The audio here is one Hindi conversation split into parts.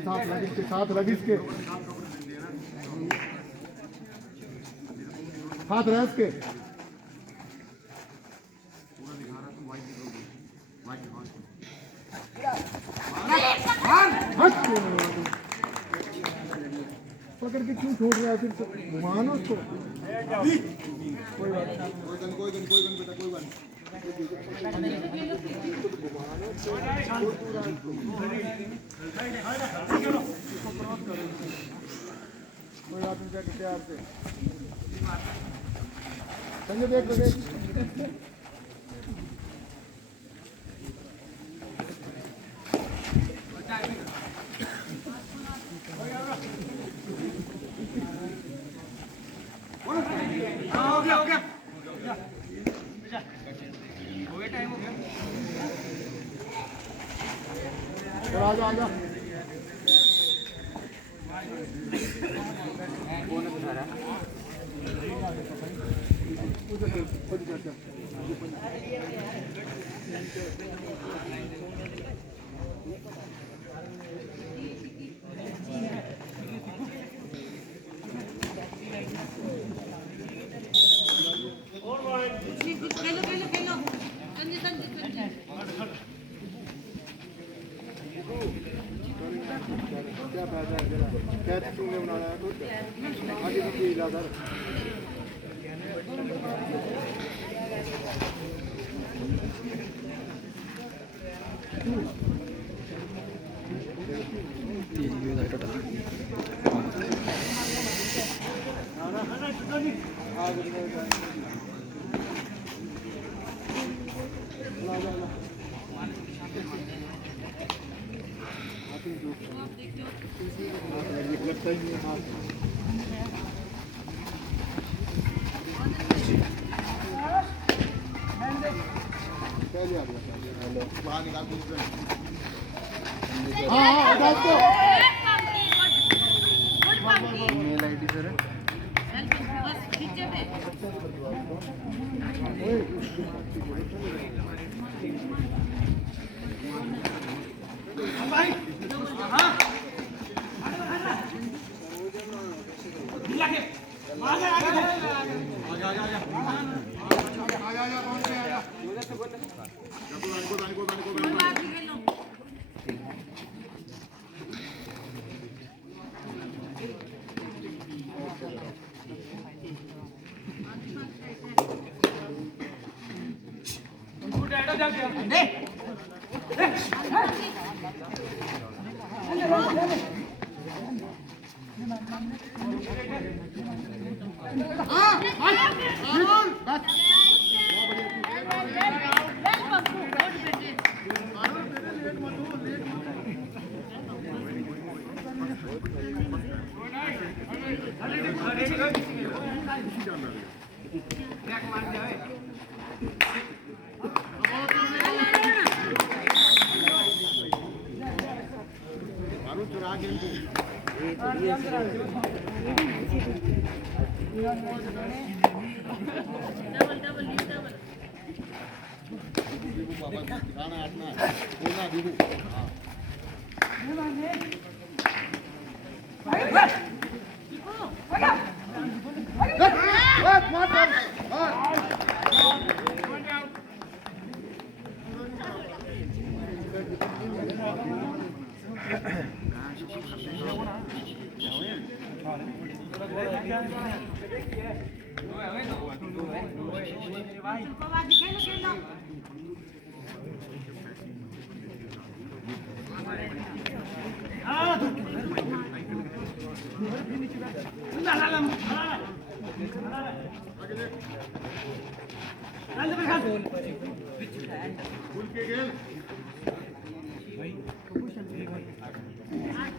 साथ लग इसके साथ लग इसके हाथ रह इसके पकड़ के क्यों छोड़ रहा है फिर घुमाना उसको कोई बात बेटा कोई बात कोई बात नहीं जाके प्यार से संजय देख हो गया टाइम हो गया आजा क्या फायदा है जरा क्या तूने बनाया कुछ आगे तो कोई इलाज लगता ही नहीं बाहर निकाल मेल आईडी सर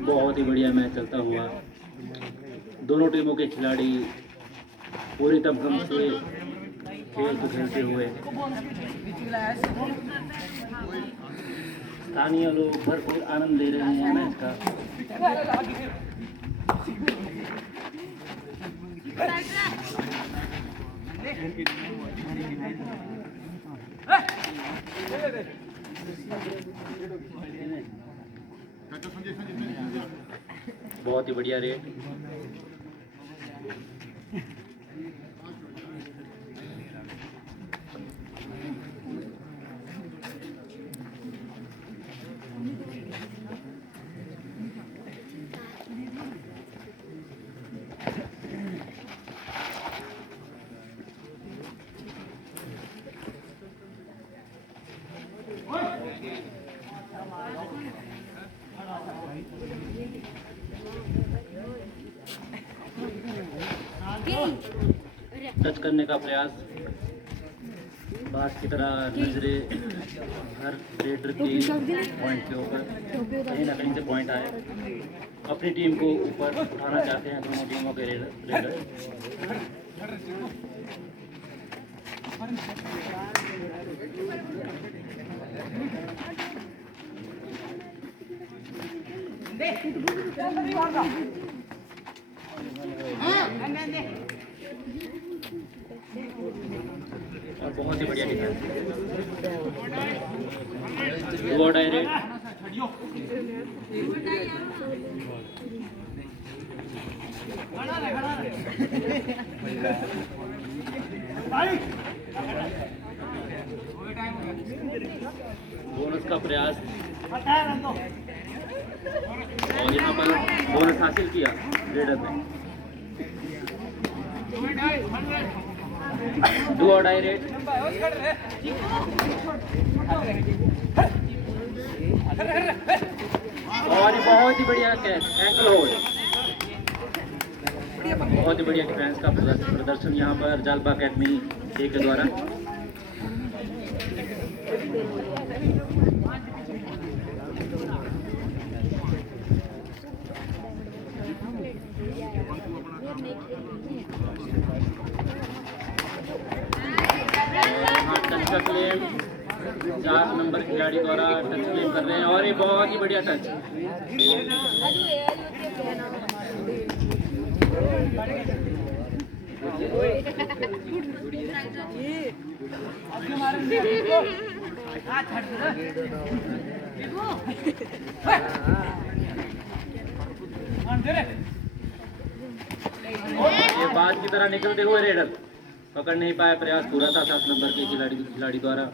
बहुत ही बढ़िया मैच चलता हुआ, दोनों टीमों के खिलाड़ी पूरी दमखम से खेल को खेलते हुए स्थानीय लोग भरपूर आनंद ले रहे हैं मैच का। बहुत ही बढ़िया रेट। टच करने का प्रयास, बास की तरह नजरे हर रेडर की पॉइंट के ऊपर कहीं ना कहीं से पॉइंट आए। अपनी टीम को ऊपर उठाना चाहते हैं दोनों टीमों के रेडर। और बहुत ही बढ़िया डिफेंस, वो डायरेक्ट बोनस का प्रयास और यहाँ पर बोनस हासिल किया रेडर ने। डू और डाई रेड और बहुत ही बढ़िया कैच, एंकल होल्ड। बहुत ही बढ़िया डिफेंस का प्रदर्शन यहाँ पर जालपा अकेडमी ए के द्वारा। टच का क्लेम 4 नंबर खिलाड़ी द्वारा टच क्लेम कर रहे हैं और ये बहुत ही बढ़िया टच। ये बात की तरह निकलते हुए रेडर पकड़ नहीं पाए, प्रयास पूरा था 7 नंबर के खिलाड़ी द्वारा।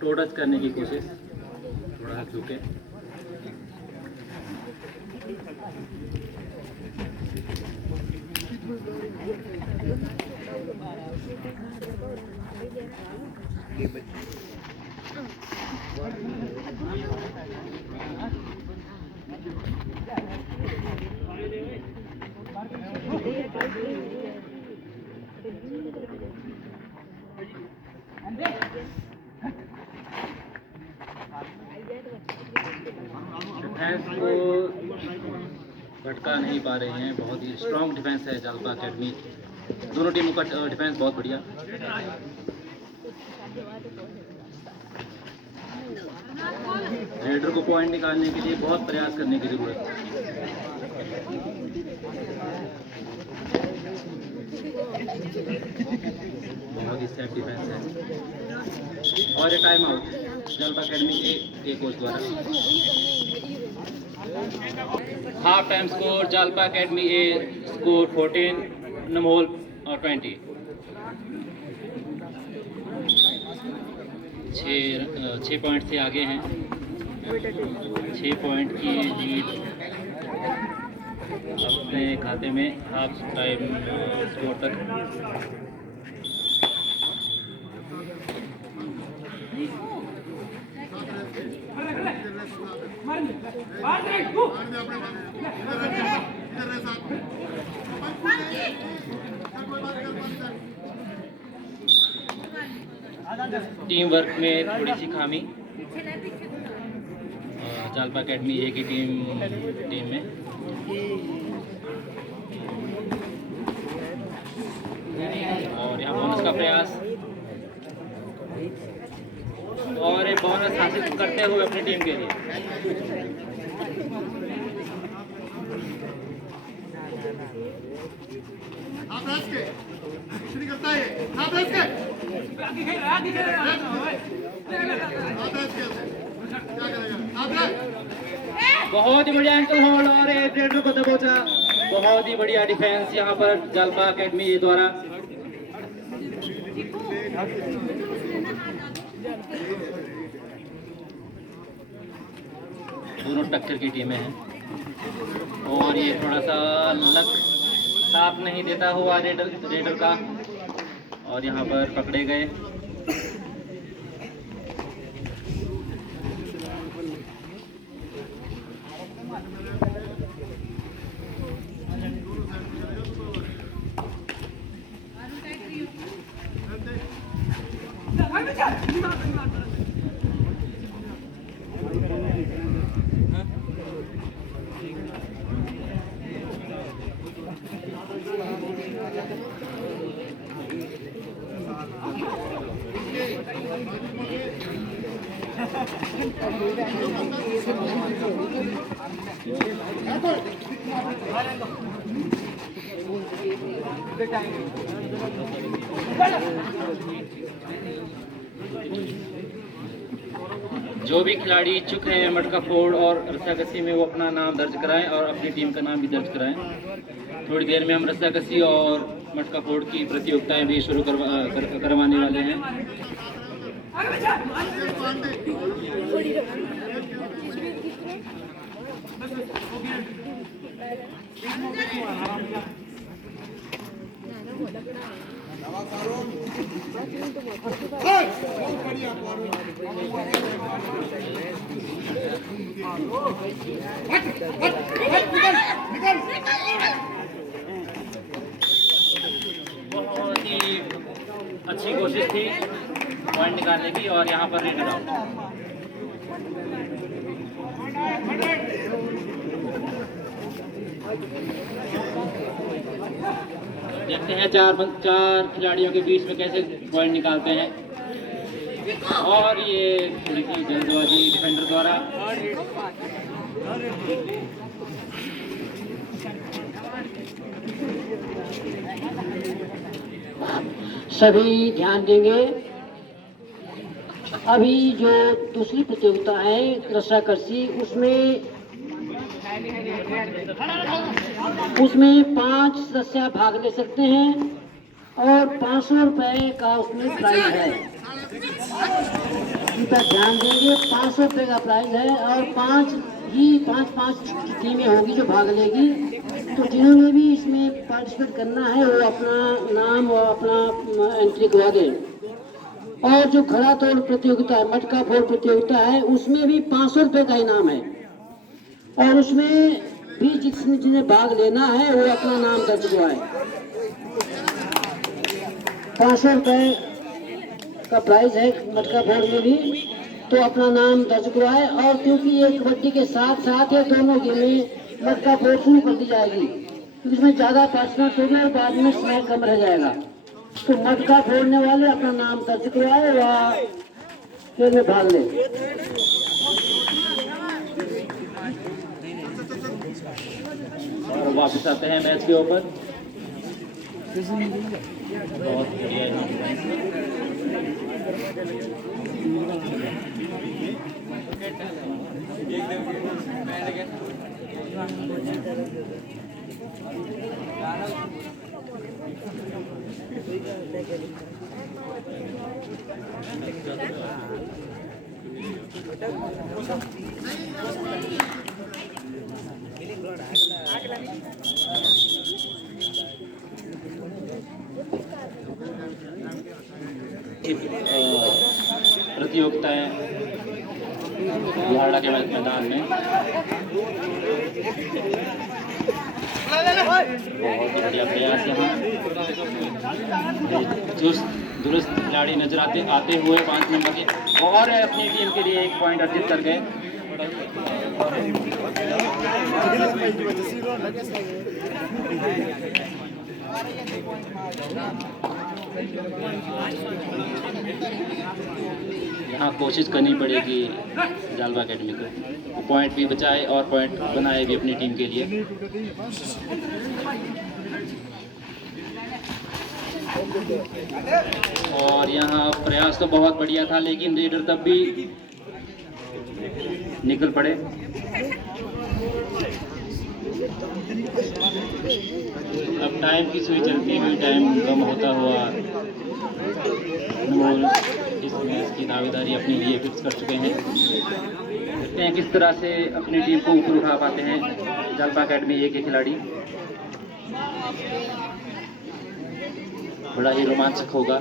टोडच करने की कोशिश, थोड़ा झुके। डिफेंस को भटका नहीं पा रहे हैं, बहुत ही स्ट्रॉन्ग डिफेंस है जालपा अकेडमी। दोनों टीमों का डिफेंस बहुत बढ़िया। रेडर को पॉइंट निकालने के लिए बहुत प्रयास करने की जरूरत है। बहुत ही सेफ डिफेंस है और ये टाइम आउट जालपा अकेडमी के कोच द्वारा। Half time score Jalpa academy A score 14 नमोल और 20। 6 पॉइंट से आगे हैं। 6 पॉइंट की लीड अपने खाते में हाफ टाइम स्कोर तक। टीम वर्क में थोड़ी सी खामी जालपा अकेडमी ए की टीम में। और यहाँ बोनस का प्रयास और एक बोनस हासिल करते हुए अपनी टीम के लिए। बहुत ही बढ़िया एंकल होल्ड और रेडर को दबोचा। बहुत ही बढ़िया डिफेंस यहाँ पर जालपा अकेडमी द्वारा। दोनों टक्कर की टीमें हैं और ये थोड़ा सा लक साथ नहीं देता हुआ रेडर का, और यहाँ पर पकड़े गए। जो भी खिलाड़ी इच्छुक हैं मटका फोड़ और रस्साकसी में, वो अपना नाम दर्ज कराएं और अपनी टीम का नाम भी दर्ज कराएं। थोड़ी देर में हम रस्साकसी और मटका फोड़ की प्रतियोगिताएं भी शुरू करवाने वाले हैं। बहुत ही अच्छी कोशिश थी पॉइंट निकालने की, और यहाँ पर रेडर आउट। देखते हैं चार खिलाड़ियों के बीच में कैसे पॉइंट निकालते हैं। और ये थोड़ी सी जल्दबाजी डिफेंडर द्वारा। सभी ध्यान देंगे। अभी जो दूसरी प्रतियोगिता है रस्साकसी, उसमें 5 सदस्य भाग ले सकते हैं और 500 रुपए का उसमें प्राइज है। इस पर ध्यान देंगे, 500 रुपए का प्राइज है और 5 टीमें होगी जो भाग लेगी। तो जिन्होंने भी इसमें पार्टिसिपेट करना है वो अपना नाम और अपना एंट्री करवा दें। और जो घड़ा तोड़ प्रतियोगिता है, मटका फोड़ प्रतियोगिता है, उसमें भी 500 रुपए का इनाम है और उसमें भी जिसने भाग लेना है वो अपना नाम दर्ज करवाए। 500 रुपए का प्राइज है मटका फोड़ में भी, तो अपना नाम दर्ज करवाए। और क्योंकि ये कबड्डी के साथ साथ ये दोनों गेमें मटका फोड़ शुरू कर दी जाएगी, इसमें ज़्यादा पार्टिसिपेंट होंगे और बाद में समय कम रह जाएगा। तो मटका फोड़ने वाले अपना नाम दर्ज करवाए या खेल में भाग ले। और वापस आते हैं मैच के ऊपर। बहुत बढ़िया प्रतियोगिताएं बिहाड़ा के मैदान में। बहुत बढ़िया प्रयास यहाँ, चुस्त दुरुस्त खिलाड़ी नजर आते हुए 5 नंबर के, और अपनी टीम के लिए 1 पॉइंट अर्जित कर गए। यहाँ कोशिश करनी पड़ेगी जालवा एकेडमी को, पॉइंट भी बचाए और पॉइंट बनाए भी अपनी टीम के लिए। और यहाँ प्रयास तो बहुत बढ़िया था, लेकिन रेडर तब भी निकल पड़े। अब टाइम की सुई चलती हुई, टाइम कम होता हुआ इस मैच की दावेदारी अपने लिए फिक्स कर चुके हैं। देखते हैं किस तरह से अपनी टीम को ऊपर उठा पाते हैं जालपा एकेडमी ए के खिलाड़ी। बड़ा ही रोमांचक होगा।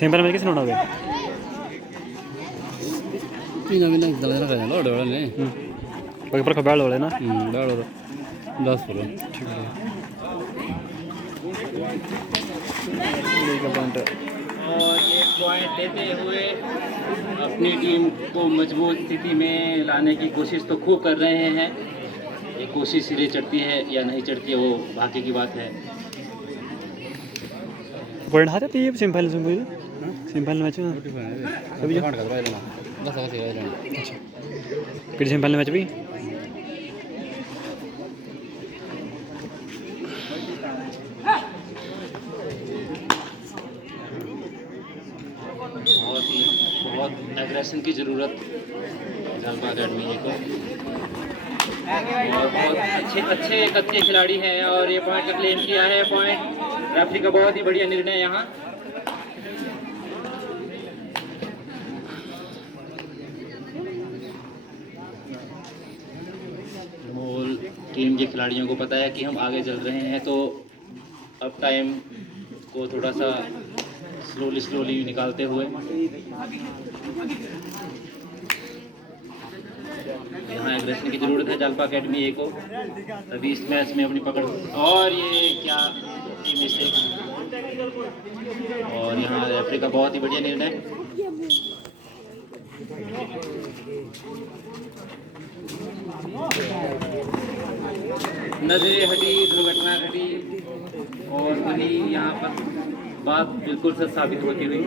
सिंपल में किस नोट तीन अभी लंग दल रखा है लोड वाला ने बाकी पर खबाल वाले ना डालो 10 पर ठीक है। और ये पॉइंट लेते हुए अपनी टीम को मजबूत स्थिति में लाने की कोशिश तो खूब कर रहे हैं। ये कोशिश सिरे चढ़ती है या नहीं चढ़ती है वो बाकी की बात है। पॉइंट हाथे थी सिंपल मैच में सभी काट कर रहा है 10 का से रहा है। अच्छा फिर सिंपल मैच भी बहुत एग्रेशन की ज़रूरत जालपा एकेडमी को, और बहुत अच्छे कच्चे खिलाड़ी हैं और ये पॉइंट का क्लेम किया है। पॉइंट रेफरी का बहुत ही बढ़िया निर्णय यहाँ। मोल टीम के खिलाड़ियों को पता है कि हम आगे चल रहे हैं, तो अब टाइम को थोड़ा सा स्लोली निकालते हुए यहाँ एग्रेशन की जरूरत है जालपा एकेडमी ए को, तभी इस मैच में अपनी पकड़। और ये क्या मिस्टेक, और यहाँ रेफरी का बहुत ही बढ़िया निर्णय। नजरें हटी, दुर्घटना घटी, और वही यहाँ पर बात बिल्कुल सच साबित होती हुई।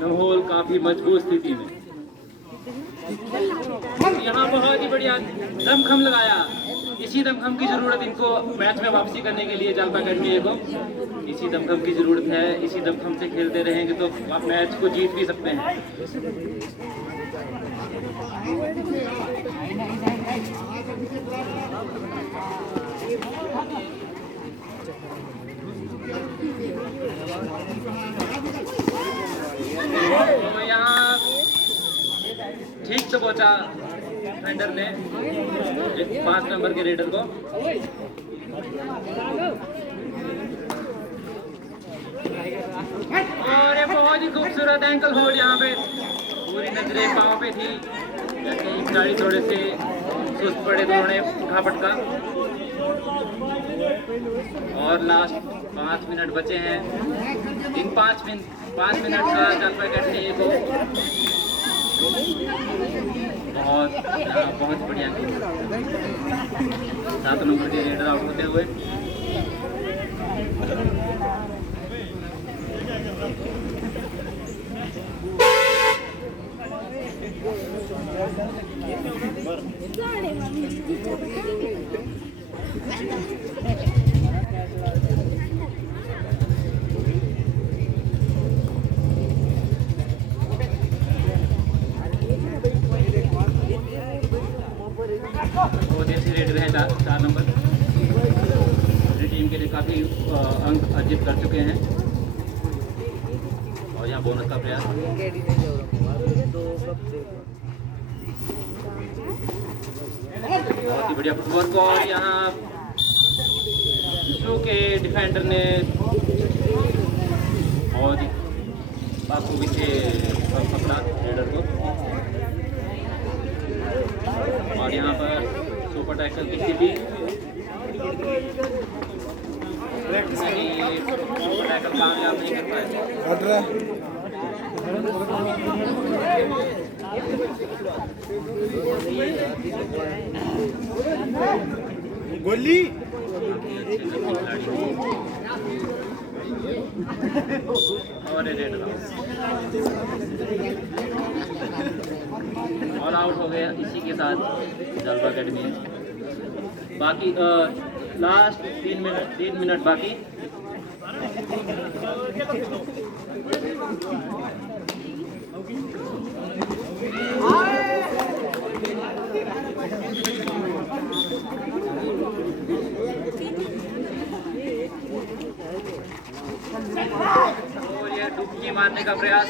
नहोल काफी मजबूत स्थिति में, यहाँ बहुत ही बढ़िया दमखम लगाया। इसी दमखम की जरूरत इनको मैच में वापसी करने के लिए जालपा एकेडमी को, इसी दमखम की जरूरत है। इसी दमखम से खेलते रहेंगे तो आप मैच को जीत भी सकते हैं। तो यहाँ ठीक से पहुंचा फेंडर ने 5 नंबर के रेडर को। और ये बहुत ही खूबसूरत एंकल होल्ड, यहाँ पे पूरी नजरें पाँव पे थी, खिलाड़ी थोड़े से सुस्त पड़े तो उन्होंने उठा पटका। और लास्ट 5 मिनट बचे हैं। इन 5 5 मिनट का जलवा कटने को बहुत बढ़िया 7 नंबर के रेडर आउट होते हुए। वो देसी रेडर है 4 नंबर, अपनी टीम के लिए काफ़ी अंक अर्जित कर चुके हैं। और यहाँ बोनस का प्रयास, बहुत ही बढ़िया फुटवर्क। और यहाँ शो के डिफेंडर ने बहुत ही बाखूबी से पकड़ा रेडर को। और यहाँ पर सुपर टैकल की स्थिति, सुपर टैकल कामयाब नहीं कर पाए। गोली और रेडर ऑल आउट हो गया। इसी के साथ जलवा अकेडमी बाकी लास्ट 3 मिनट बाकी। और ये डुबकी मारने का प्रयास,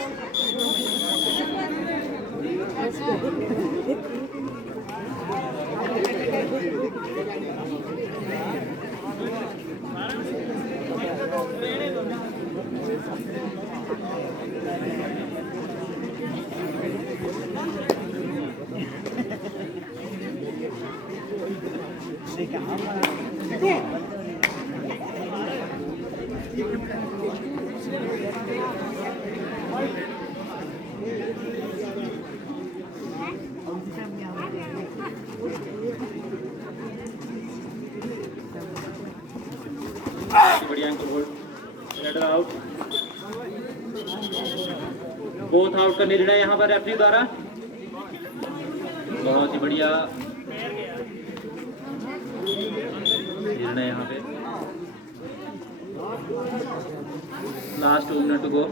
बढ़िया अंक hold, raider out. Both out का निर्णय यहाँ पर रेफरी द्वारा, बहुत ही बढ़िया निर्णय यहाँ पे। Last 2 minute to go.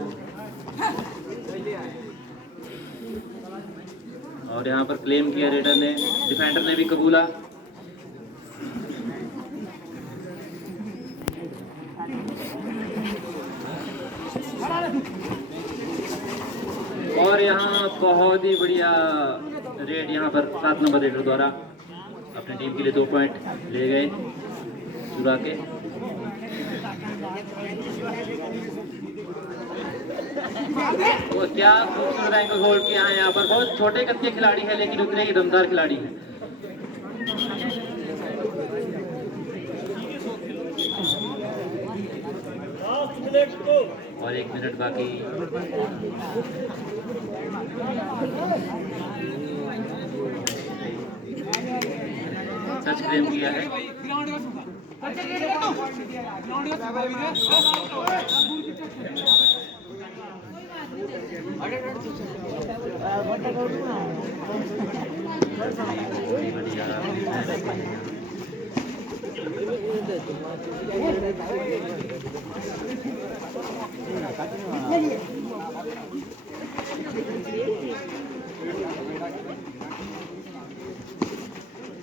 और यहाँ पर क्लेम किया रेडर ने, डिफेंडर ने भी कबूला। और यहाँ बहुत ही बढ़िया रेड यहाँ पर 7 नंबर रेडर द्वारा अपनी टीम के लिए 2 पॉइंट ले गए चुरा के। वो क्या खूबसूरत एंगल होल्ड किया है यहाँ पर। बहुत छोटे कद के खिलाड़ी है लेकिन उतने ही दमदार खिलाड़ी है। और 1 मिनट बाकी। सच क्लेम किया है।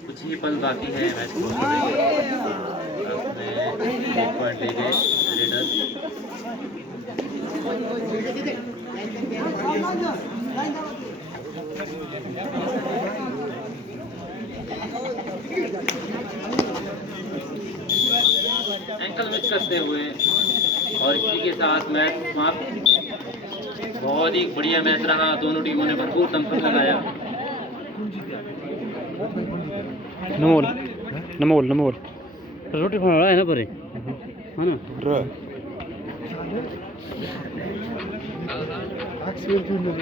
कुछ ही पल बाकी है मैच को। अपने 1 पॉइंट ले गए रेडर। एंकल मिस करते हुए और इसी के साथ मैच समाप्त। बहुत ही बढ़िया मैच रहा, दोनों टीमों ने भरपूर दमखम लगाया। नमोल रोटी खाना है ना परे है ना। Aksiyon filmi.